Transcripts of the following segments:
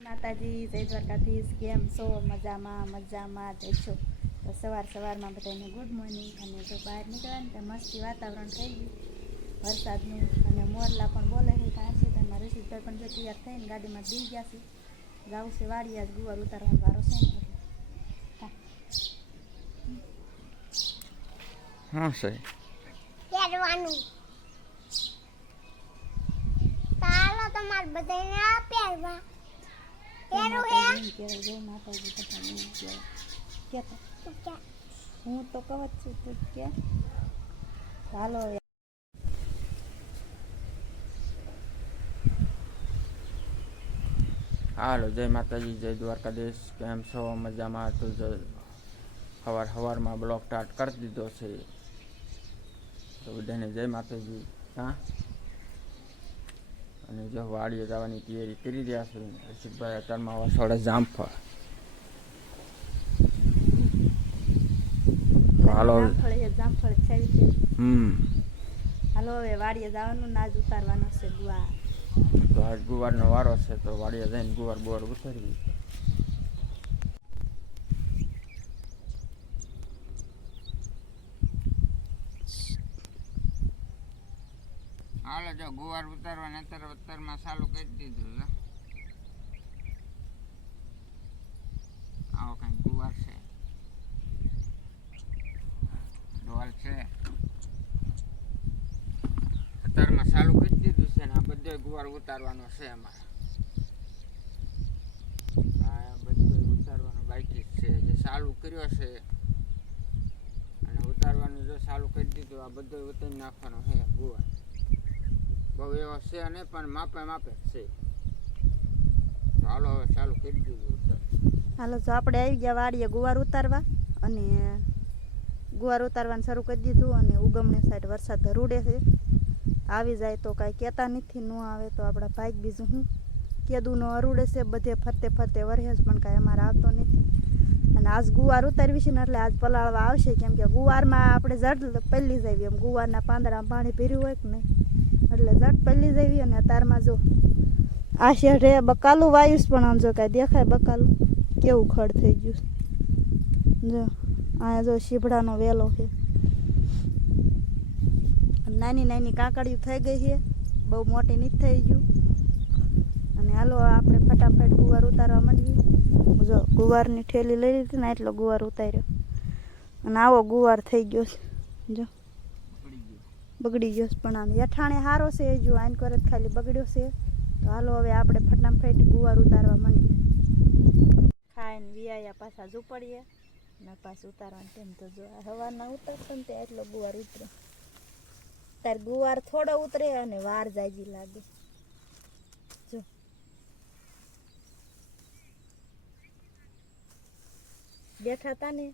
માતાજી જય દ્વારકાધીશ કેમ છો મજામાં દેશો તો સવારમાં બધાને ગુડ મોર્નિંગ અને જો બહાર નીકળ્યા ને તો મસ્તી વાતાવરણ થઈ ગયું વરસાદનું અને મોરલા પણ બોલે છે કાંઈ છે તો એમાં રસીદભાઈ પણ જો તૈયાર થઈને ગાડીમાં બી ગયા છે જાવું છે વાડીયા જ ગુવાર ઉતારવાનો વારો છે ને હા સર પહેરવાનું ચાલો તમારે બધાને આ પહેરવા પહેરું હે જય માતાજી બધા કે હું તો કહું જ છું તું કે ચાલો હાલો જય માતાજી જય દ્વારકાધીશ કેમ છો મજામાં તો સવારમાં બ્લોગ સ્ટાર્ટ કરી દીધો છે તો બધાને જય માતાજી હા અને જો વાડીએ જવાની તૈયારી કરી રહ્યા છે રસિકભાઈ અત્યારમાં વસોડે જામફળ હાલો જામફળ છે હાલો હવે વાડીએ જવાનું નાજ ઉતારવાનો છે ગુવાર તો આજ ગુવારનો વારો છે તો વાડીએ જઈને ગુવાર ઉતારવી હાલો જો ગુવાર ઉતારવાને અત્યારમાં ચાલુ કરી દીધું છે આવો કંઈક ગુવાર છે ઢોલ છે અત્યારમાં ચાલુ કરી દીધું છે ને આ બધો ગુવાર ઉતારવાનો છે અમારે આ બધો ઉતારવાનો બાકી છે જે ચાલુ કર્યો છે અને ઉતારવાનું જો ચાલુ કરી દીધું આ બધો ઉતારી નાખવાનો છે ગુવાર બહુ એવો છે નહીં પણ માપે છે તો હાલો હવે ચાલુ કરી દીધું હાલો જો આપણે આવી ગયા વાડીએ ગુવાર ઉતારવા અને ગુવાર ઉતારવાનું શરૂ કરી દીધું અને ઉગમણી સાઈડ વરસાદ ધરૂડે છે આવી જાય તો કાંઈ કહેતા નથી ન આવે તો આપણા ભાઈ બીજું હું કેદુંનો અરૂડે છે બધે ફરતે વરહેજ પણ કાંઈ અમારે આવતો નથી અને આજ ગુવાર ઉતારવી છે ને એટલે આજ પલાળવા આવશે કેમ કે ગુવારમાં આપણે જડ પહેલી જઈએ એમ ગુવારના પાંદડામાં પાણી ભર્યું હોય કે નહીં એટલે જટ પહેલી જવી અને તારમાં જો આ શેઢે બકાલું વાયુસ પણ આમ જો કાંઈ દેખાય બકાલું કેવું ખડ થઈ ગયું જો આ જો શીભડાનો વેલો છે નાની કાકડીઓ થઈ ગઈ છે બહુ મોટી નથી થઈ ગયું અને હાલો આપણે ફટાફટ ગુવાર ઉતારવા માંડીએ જો ગુવારની ઠેલી લઈ લીધી ને એટલો ગુવાર ઉતાર્યો અને આવો ગુવાર થઈ ગયો છે જો બગડી ગયો પણ આમ યઠાણે સારો છે જો આઈન કરે ખાલી બગડ્યો છે તો હાલો હવે આપણે ફટાફટ ગુવાર ઉતારવા માંડીએ ખાઈને વિયાયા પાછા ઝૂપડીએ ને પાછું ઉતારવાનું તેમ તો જો હવારના ઉતરશે ને ત્યાં એટલો ગુવાર ઉતરે તાર ગુવાર થોડો ઉતરે અને વાર જાજી લાગે જો બેઠા હતા ને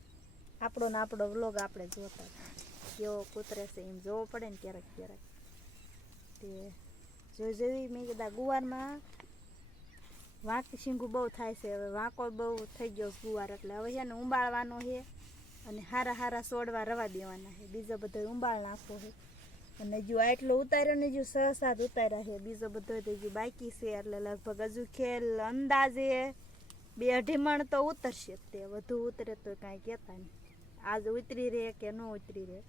આપણો વ્લોગ આપણે જોતા કેવો કૂતરે છે એમ જોવો પડે ને ક્યારેક તે જોઈ મેં કીધા ગુવારમાં વાંકી શીંગું બહુ થાય છે હવે વાંકો બહુ થઈ ગયો ગુવાર એટલે હવે છે ને ઉંબાળવાનો છે અને હારા સોડવા રવા દેવાના છે બીજો બધો ઉંબાળ નાખવો છે અને જો આટલો ઉતાર્યો ને જો 6-7 ઉતાર્યા છે બીજો બધો હજુ બાકી છે એટલે લગભગ હજુ ખેલ અંદાજે 2-2.5 મણ તો ઉતરશે તે વધુ ઉતરે તો કાંઈ કહેતા નહીં આજ ઉતરી રહે કે ન ઉતરી રહે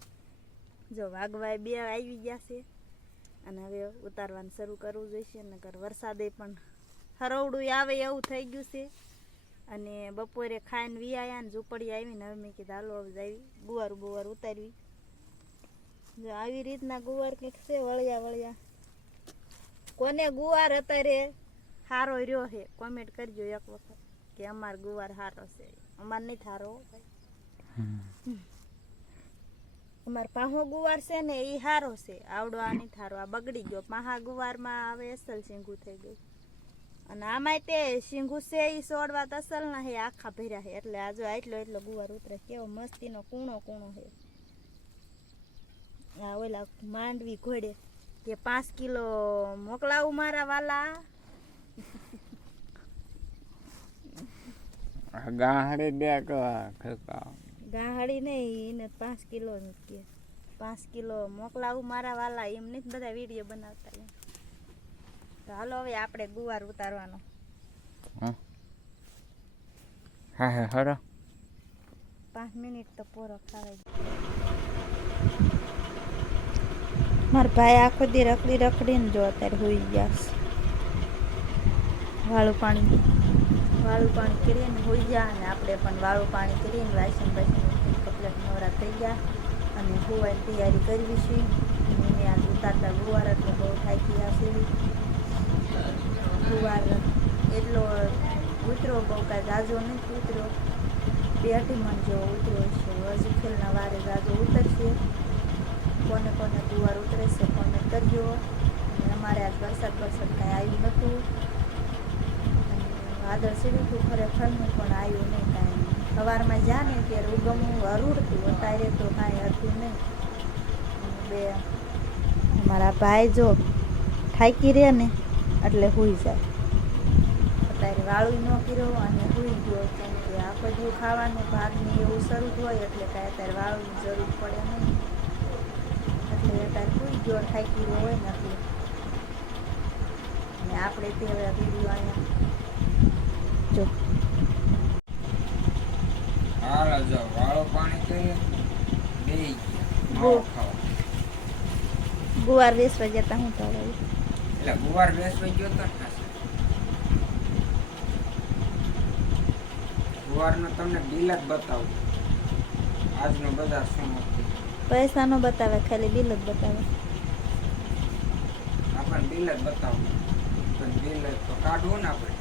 જો વાઘવાય 2 આવી ગયા છે અને હવે ઉતારવાનું શરૂ કરવું જોઈશે નકર વરસાદે પણ હરવડું આવે એવું થઈ ગયું છે અને બપોરે ખાઈને વિયાયા ને ઝૂંપડી આવીને હવે મેં કીધું હાલો હવે આવી ગુવાર ઉતારવી જો આવી રીતના ગુવાર કંઈક છે વળિયા કોને ગુવાર અત્યારે સારો રહ્યો છે કોમેન્ટ કરજો એક વખત કે અમાર ગુવાર સારો છે અમાર નહીં સારો ભાઈ અમાર પાહો ગુવાર છે ને એ સારો છે આવડો આ નહીં સારો આ બગડી ગયો પાહા ગુવારમાં હવે અસલ શીંગું થઈ ગયું અને આમાંય તે શીંગું છે એ સોડવા તો અસલ ના હે આખા ભર્યા છે એટલે આ જો એટલો ગુવાર ઉતરે કેવો મસ્તીનો કૂણો છે આ ઓલા માંડવી ઘોડે કે 5 કિલો મોકલાવું મારા વાલા ગાહડી નહીં એને 5 કિલો કે 5 કિલો મોકલાવું મારા વાલા એમ નથી બધા વિડીયો બનાવતા તો હાલો હવે આપણે ગુવાર ઉતારવાનો હા હા હરો 5 મિનિટ તો પૂરો ખાવાય. મારા ભાઈ આખો દી રખડીને જો અત્યારે હોઈ ગયા છે. વાળું પાણી કરીને હોઈ ગયા અને આપણે પણ વાળું પાણી કરીને વાસણ કપલેટ નવરા થઈ ગયા અને હોવાની તૈયારી કરવી છે. અને મેં આજ ઉતારતા ગુવાર એટલે બહુ થાકી ગયા છે. ગુવાર એટલો ઉતરો બહુ કાંઈ જાજો નથી ઉતર્યો, 2 અઢી જેવો ઉતર્યો છે. હજુ ખેલના વારે જાજો ઉતરશે. કોને ગુવાર ઉતરે છે કોમેન્ટ કરજો. અને અમારે આજ વરસાદ કાંઈ આવ્યું નહોતું. વાદળ સીડ્યું હતું ખરેખરનું પણ આવ્યું નહીં કાંઈ. સવારમાં જા ને ત્યારે ઉગમું હરુડતું, અત્યારે તો કાંઈ હતું નહીં. બે અમારા ભાઈ જો થાકી રહે ને એટલે સૂઈ જાય. અત્યારે વાળું ન કર્યો અને સૂઈ ગયો, કેમ કે આખો દિવસ ખાવાનું ભાતની એવું શરૂ હોય એટલે કાંઈ અત્યારે વાળુંની જરૂર પડે નહીં. એટલે અત્યારે સૂઈ ગયો, થાકી રહ્યો હોય ને એટલે. અને આપણે તે વિડીયો અહીંયા જો હાલ જો વાળો પાણી કરી બેહી ગયા ગો. માવો ખાવા. ગુવાર વેચવા જતા હું તો એટલે ગુવાર બેસવા ગયો તો ને ગુવારનો તમને બિલ જ બતાવું. આજનો બજાર શું હતું પૈસા નો બતાવે, ખાલી બિલ જ બતાવે. આપણને બિલ જ બતાવું. પણ બિલ તો કાઢવું ને આપણે.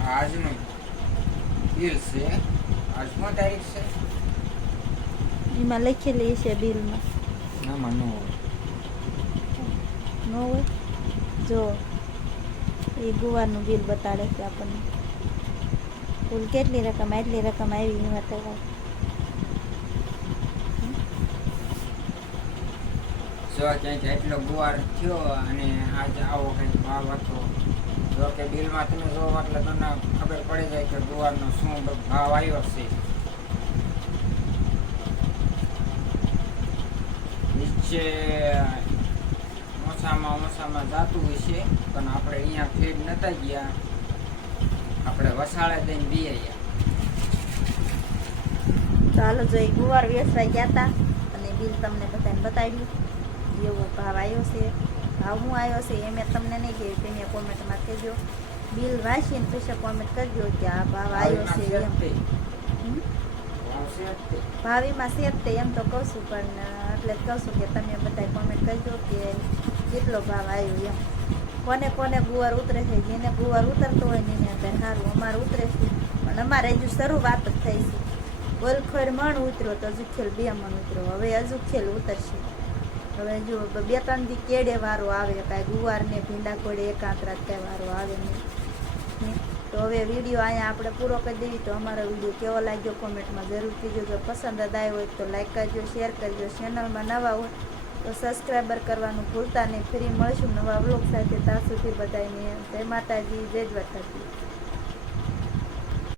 આ આજનું બિલ છે. આજ શું તારીખ છે? એમાં લખેલી છે બિલમાં. આમાં ન હોય. ન હોય જો એ ગુવારનું બિલ બતાડે છે આપણને. કુલ કેટલી રકમ, આટલી રકમ આવી એમાં તો જો ક્યાંક એટલો ગુવાર થયો અને આજ આવો કંઈક ભાવ હતો. જો કે બિલમાં તમે જોવો એટલે તમને ખબર પડી જાય કે ગુવારનો શું ભાવ આવ્યો છે. નીચે ઓછામાં જાતું હોય છે, પણ આપણે અહીંયા ફેડ નતા ગયા, આપણે વસાળે દઈને બી આવ્યા. ચાલો જો એ ગુવાર વેચવા ગયા હતા અને બિલ તમને બધાને બતાવ્યું. એવો ભાવ આવ્યો છે. ભાવ શું આવ્યો છે એ મેં તમને નહીં કહ્યું, તમે કોમેન્ટમાં કહેજો. બિલ વાંચીને પછી કોમેન્ટ કરજો કે આ ભાવ આવ્યો છે એમ. ભાવીમાં સેફ તે એમ તો કહું છું, પણ એટલે જ કહું છું કે તમે બધા કોમેન્ટ કરજો કે કેટલો ભાવ આવ્યો એમ. કોને ગુવાર ઉતરે છે, જેને ગુવાર ઉતરતો હોય ને એને અત્યારે સારું. અમારે ઉતરે છે પણ અમારે હજુ શરૂઆત જ થઈ છે. ઓલખોર મણ ઉતર્યો તો હજુ ખેલ 2 મણ ઉતર્યો. હવે હજુ ખેલ ઉતરશે. હવે જો 2-3 દી કેડે વારો આવે, કાંઈ ગુવાર ને ભીંડા કોડે એકાંતરા ત્યાં વારો આવે નહીં. તો હવે વિડીયો અહીંયા આપણે પૂરો કરી દેવી. તો અમારો વિડીયો કેવો લાગ્યો કોમેન્ટમાં જરૂર કહેજો. જો પસંદ આવ્યો હોય તો લાઈક કરજો, શેર કરજો. ચેનલમાં નવા હોય તો સબસ્ક્રાઈબર કરવાનું ભૂલતા નહીં. ફરી મળશું નવા વ્લોગ સાથે. ત્યાં સુધી બધાને જય માતાજી, જય દ્વારકાજી.